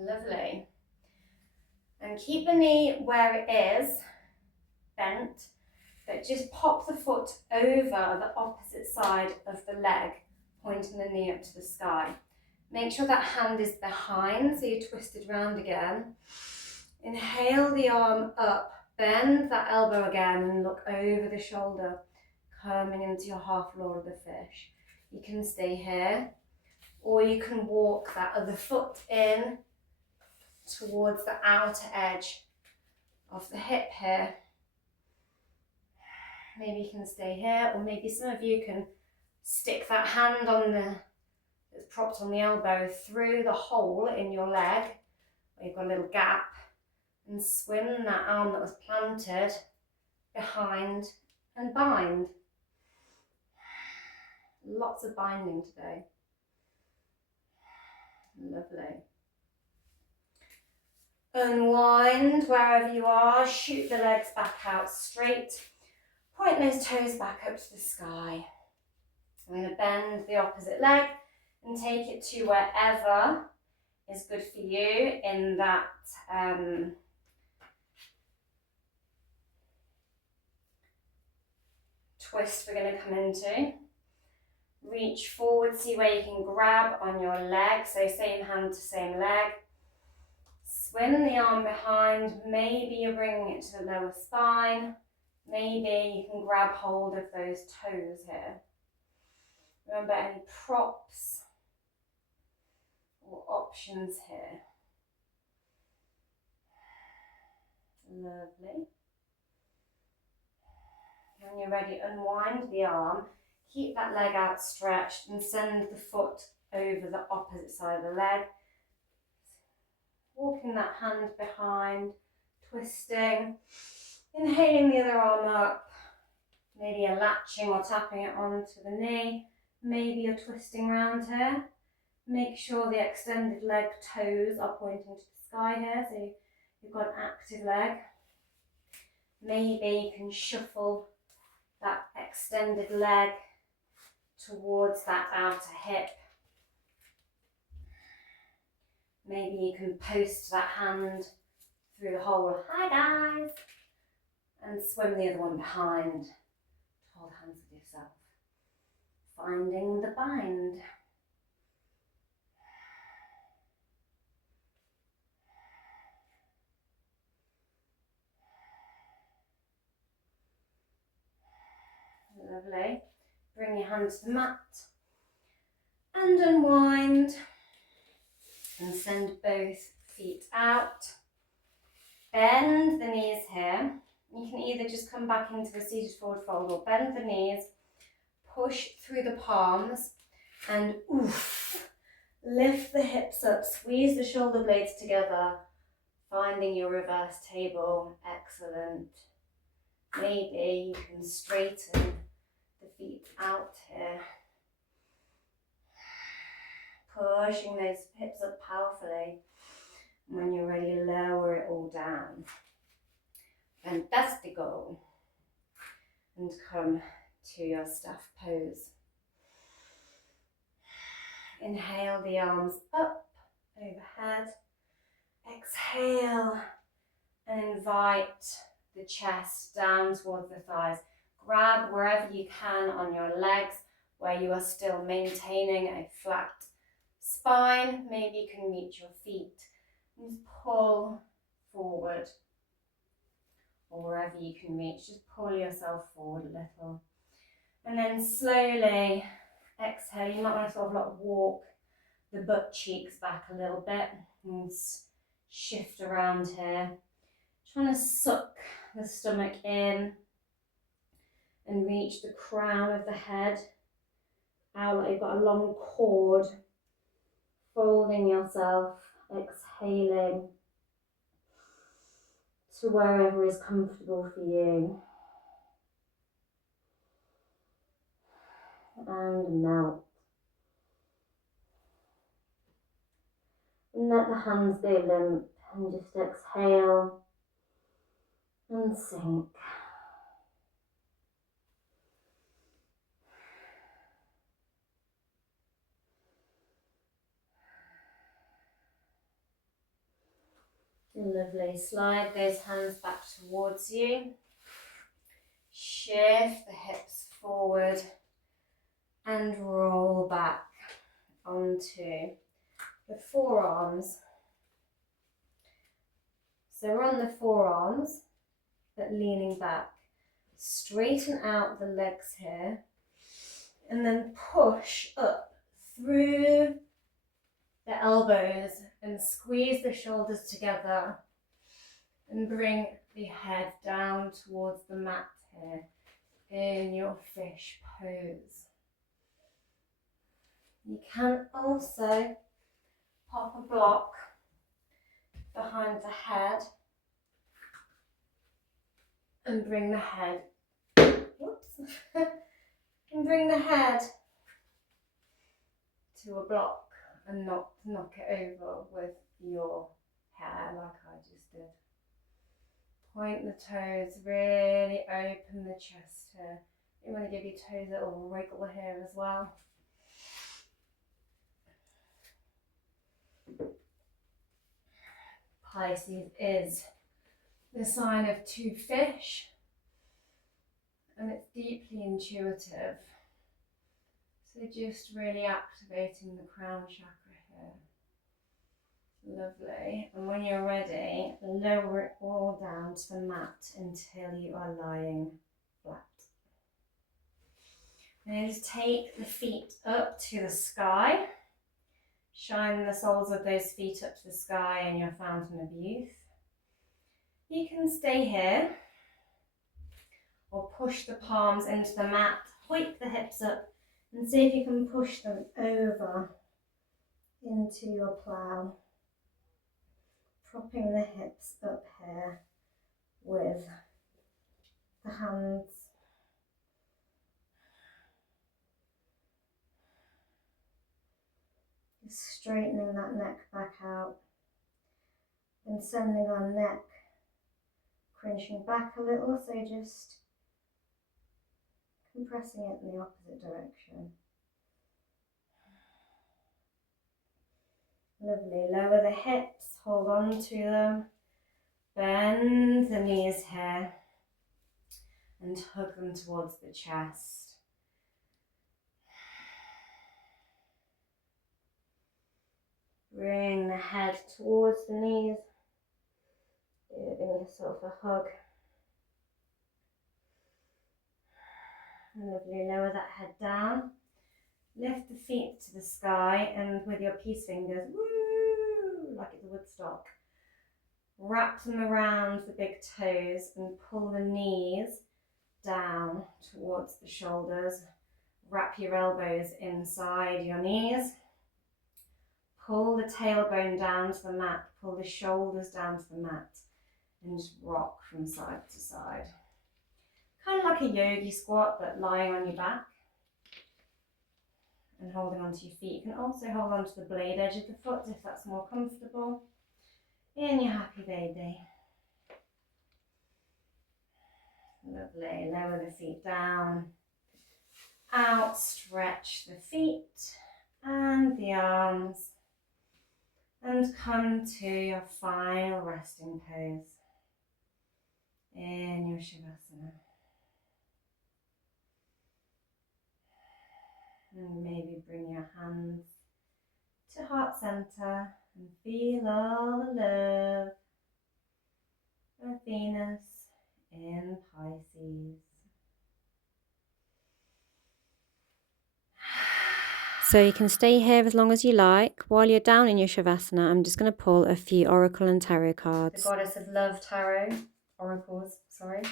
Lovely. And keep the knee where it is, bent, but just pop the foot over the opposite side of the leg, pointing the knee up to the sky. Make sure that hand is behind, so you're twisted round again. Inhale the arm up. Bend that elbow again and look over the shoulder, coming into your half lord of the fish. You can stay here, or you can walk that other foot in towards the outer edge of the hip here. Maybe you can stay here, or maybe some of you can stick that hand on that's propped on the elbow through the hole in your leg, where you've got a little gap, and swim that arm that was planted behind and bind. Lots of binding today. Lovely. Unwind wherever you are, shoot the legs back out straight, point those toes back up to the sky. I'm going to bend the opposite leg and take it to wherever is good for you in that twist we're going to come into. Reach forward, see where you can grab on your leg, so same hand to same leg. Swim the arm behind, maybe you're bringing it to the lower spine, maybe you can grab hold of those toes here. Remember, any props or options here. Lovely. When you're ready, unwind the arm, keep that leg outstretched and send the foot over the opposite side of the leg. Walking that hand behind, twisting, inhaling the other arm up. Maybe you're latching or tapping it onto the knee. Maybe you're twisting around here. Make sure the extended leg toes are pointing to the sky here, so you've got an active leg. Maybe you can shuffle that extended leg towards that outer hip. Maybe you can post that hand through the hole, hi guys, and swim the other one behind. Hold hands with yourself. Finding the bind. Lovely. Bring your hands to the mat and unwind and send both feet out. Bend the knees here. You can either just come back into the seated forward fold or bend the knees, push through the palms and oof, lift the hips up, squeeze the shoulder blades together, finding your reverse table. Excellent. Maybe you can straighten the feet out here. Pushing those hips up powerfully. When you're ready, lower it all down. Fantastico. And come to your staff pose. Inhale the arms up, overhead. Exhale and invite the chest down towards the thighs. Grab wherever you can on your legs where you are still maintaining a flat spine. Maybe you can reach your feet and just pull forward, or wherever you can reach, just pull yourself forward a little. And then slowly exhale. You might want to sort of walk the butt cheeks back a little bit and shift around here. Trying to suck the stomach in and reach the crown of the head out like you've got a long cord. Folding yourself, exhaling to wherever is comfortable for you. And melt. And let the hands go limp and just exhale and sink. Lovely. Slide those hands back towards you. Shift the hips forward and roll back onto the forearms. So we're on the forearms, but leaning back. Straighten out the legs here and then push up through the elbows and squeeze the shoulders together and bring the head down towards the mat here in your fish pose. You can also pop a block behind the head and bring the head, and bring the head to a block and not knock it over with your hair like I just did. Point the toes, really open the chest here. You want to give your toes a little wriggle here as well. Pisces is the sign of two fish, and it's deeply intuitive. So just really activating the crown chakra here. Lovely. And when you're ready, lower it all down to the mat until you are lying flat. And just take the feet up to the sky. Shine the soles of those feet up to the sky in your fountain of youth. You can stay here or push the palms into the mat, hoik the hips up and see if you can push them over into your plough. Propping the hips up here with the hands. Just straightening that neck back out and sending our neck crunching back a little, so just compressing it in the opposite direction. Lovely. Lower the hips, hold on to them, bend the knees here and hug them towards the chest. Bring the head towards the knees, giving yourself a hug. Lovely, lower that head down. Lift the feet to the sky and with your peace fingers, woo, like it's Woodstock, wrap them around the big toes and pull the knees down towards the shoulders. Wrap your elbows inside your knees. Pull the tailbone down to the mat, pull the shoulders down to the mat and just rock from side to side. Kind of like a yogi squat, but lying on your back and holding onto your feet. You can also hold onto the blade edge of the foot if that's more comfortable. In your happy baby. Lovely. Lower the feet down. Outstretch the feet and the arms. And come to your final resting pose in your Shavasana. And maybe bring your hands to heart center and feel all the love of Venus in Pisces. So you can stay here as long as you like. While you're down in your Shavasana, I'm just going to pull a few Oracle and Tarot cards. The Goddess of Love Tarot Oracles, sorry,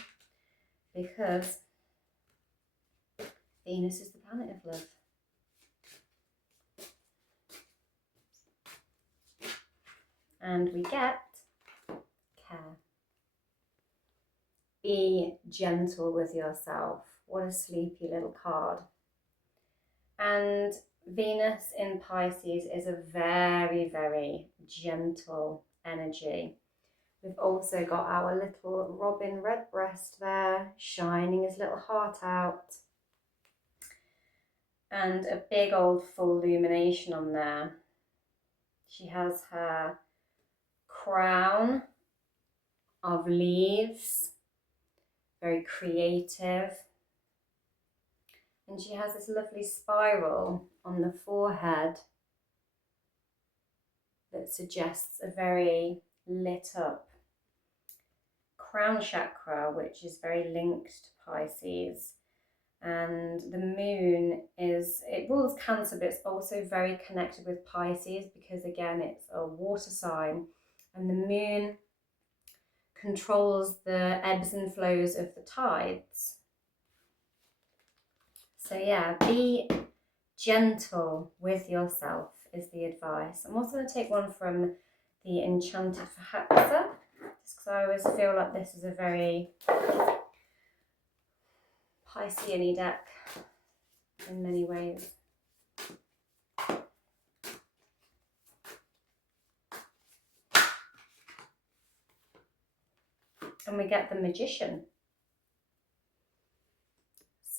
because Venus is the planet of love. And we get care. Be gentle with yourself. What a sleepy little card. And Venus in Pisces is a very, very gentle energy. We've also got our little Robin Redbreast there, shining his little heart out. And a big old full illumination on there. She has her crown of leaves, very creative. And she has this lovely spiral on the forehead that suggests a very lit up crown chakra, which is very linked to Pisces. And the moon it rules Cancer, but it's also very connected with Pisces because, again, it's a water sign. And the moon controls the ebbs and flows of the tides. So yeah, be gentle with yourself is the advice. I'm also going to take one from the Enchanted Fahatsa, just because I always feel like this is a very Piscean deck in many ways. And we get the Magician.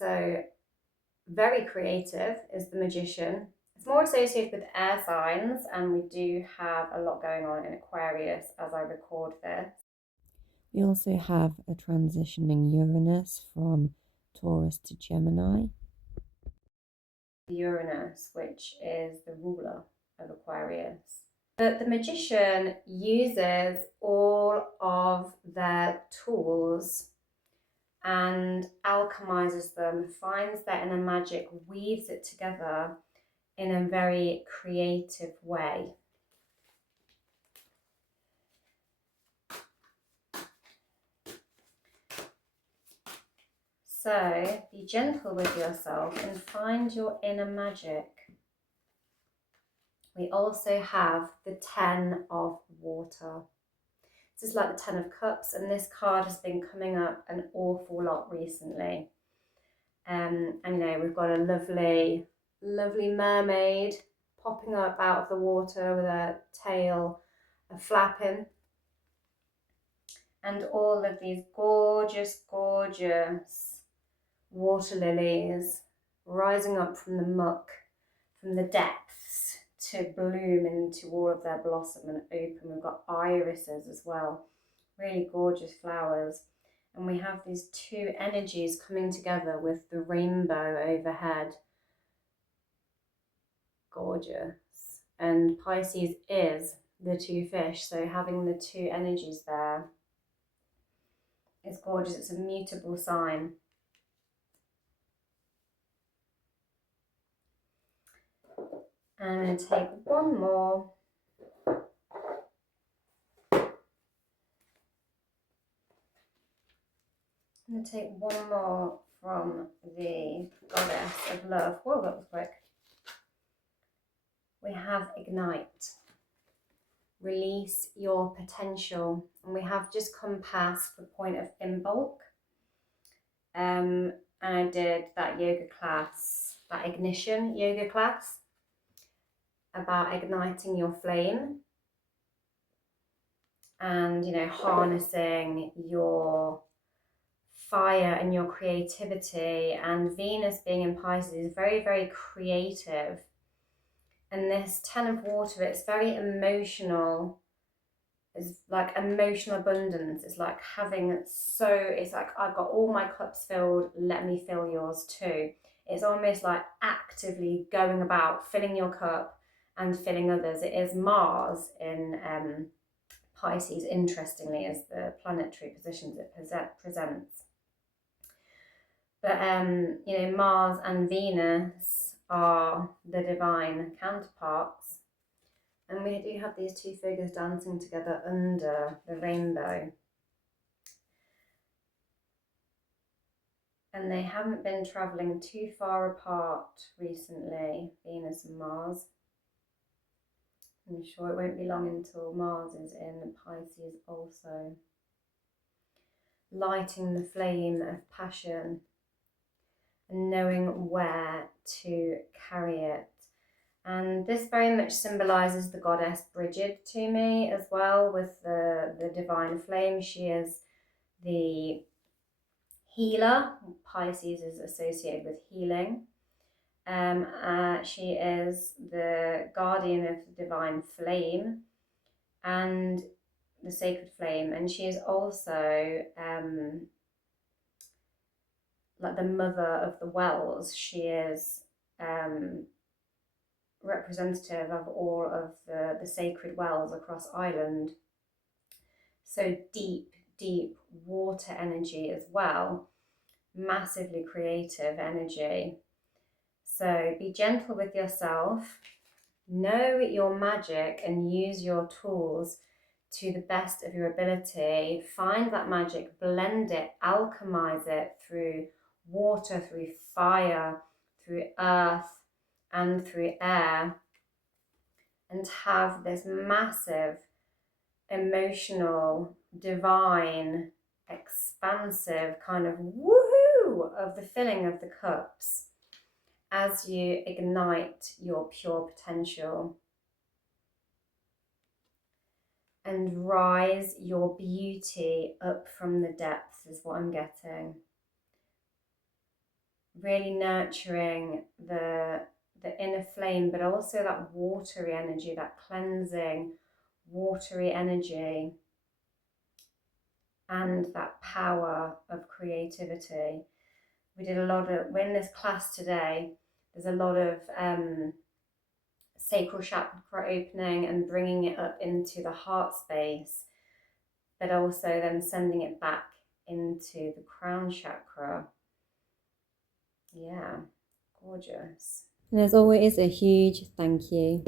So very creative is the Magician. It's more associated with air signs, and we do have a lot going on in Aquarius as I record this. We also have a transitioning Uranus from Taurus to Gemini. Uranus, which is the ruler of Aquarius. But the Magician uses all of their tools and alchemizes them, finds their inner magic, weaves it together in a very creative way. So be gentle with yourself and find your inner magic. We also have the 10 of water. This is like the 10 of cups, and this card has been coming up an awful lot recently. And you know, we've got a lovely mermaid popping up out of the water with her tail flapping. And all of these gorgeous water lilies rising up from the muck, from the depths, to bloom into all of their blossom and open. We've got irises as well, really gorgeous flowers. And we have these two energies coming together with the rainbow overhead. Gorgeous. And Pisces is the two fish, so having the two energies there is gorgeous. It's a mutable sign. I'm going to take one more. I'm going to take one more from the Goddess of Love. Whoa, that was quick. We have Ignite. Release your potential. And we have just come past the point of Imbolc. And I did that yoga class, that ignition yoga class, about igniting your flame and, you know, harnessing your fire and your creativity. And Venus being in Pisces is very creative, and this 10 of water, it's very emotional. It's like emotional abundance. It's like it's like, I've got all my cups filled, let me fill yours too. It's almost like actively going about filling your cup and filling others. It is Mars in Pisces, interestingly, as the planetary positions it presents. But, you know, Mars and Venus are the divine counterparts. And we do have these two figures dancing together under the rainbow. And they haven't been travelling too far apart recently, Venus and Mars. I'm sure it won't be long until Mars is in Pisces also. Lighting the flame of passion and knowing where to carry it. And this very much symbolises the goddess Bridget to me as well, with the divine flame. She is the healer. Pisces is associated with healing. She is the guardian of the divine flame and the sacred flame, and she is also like the mother of the wells. She is representative of all of the sacred wells across Ireland. So deep water energy as well, massively creative energy. So be gentle with yourself, know your magic and use your tools to the best of your ability. Find that magic, blend it, alchemize it through water, through fire, through earth, and through air, and have this massive, emotional, divine, expansive kind of woohoo of the filling of the cups as you ignite your pure potential and rise your beauty up from the depths is what I'm getting. really nurturing the inner flame, but also that watery energy, that cleansing, watery energy, and that power of creativity. We did a lot of, in this class today, there's a lot of sacral chakra opening and bringing it up into the heart space, but also then sending it back into the crown chakra. Yeah, gorgeous. And as always, a huge thank you